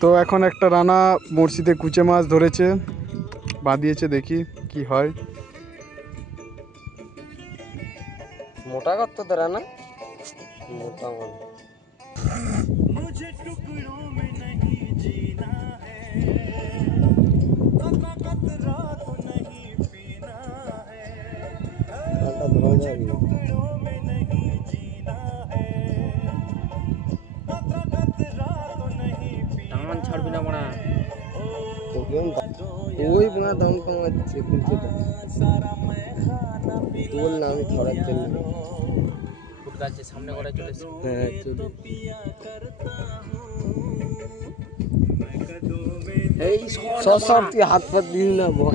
তো এখন একটা রানা বড়শিতে কুচে মাছ ধরেছে, বাঁধিয়েছে, দেখি কি হয়। মোটা করতো তো রানা, মোটা মাছ। টান ছাড়বি না মারা, ওই বোনা দাম কমাচ্ছে কুলচেটা বললাম আমি ধরার জন্য। ফুট গাছে সামনে করে চলেছে। হ্যাঁ চলে এই সব তুই হাত পা দিস না বল।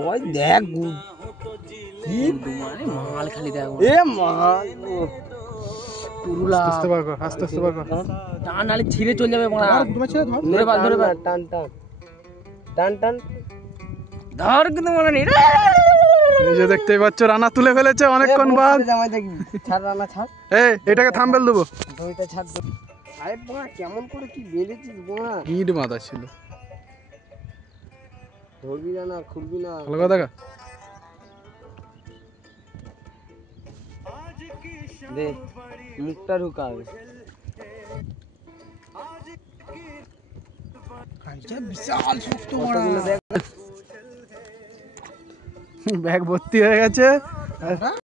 ওই দেখ কি মানে মাল খালি দেখ, এ মাল পুরুলা আস্তে আস্তে পার কর। টান নালে ছিঁড়ে চলে যাবে মারা। ধরে বাল ধরে বাল, টান টান টান টান ধর কিন্তু মনে নেই। এই যে দেখতেই পাচ্ছ রানা তুলে ফেলেছে অনেকক্ষণ বাদ। জামাই দেখবি, ছাড় রানা ছাড়। এই এটাকে থাম্বেল দেবো। দুইটা ছাড়। আরে বোনা কেমন করে কি বেলেছিস বোনা, ইট মাথা ছিল। ধরবি না, খুলবি না, ভালো কথা দেখা। দেখ মুখটা ঢুকাবে। বিশাল শক্ত মারা, ব্যাগ ভর্তি হয়ে গেছে।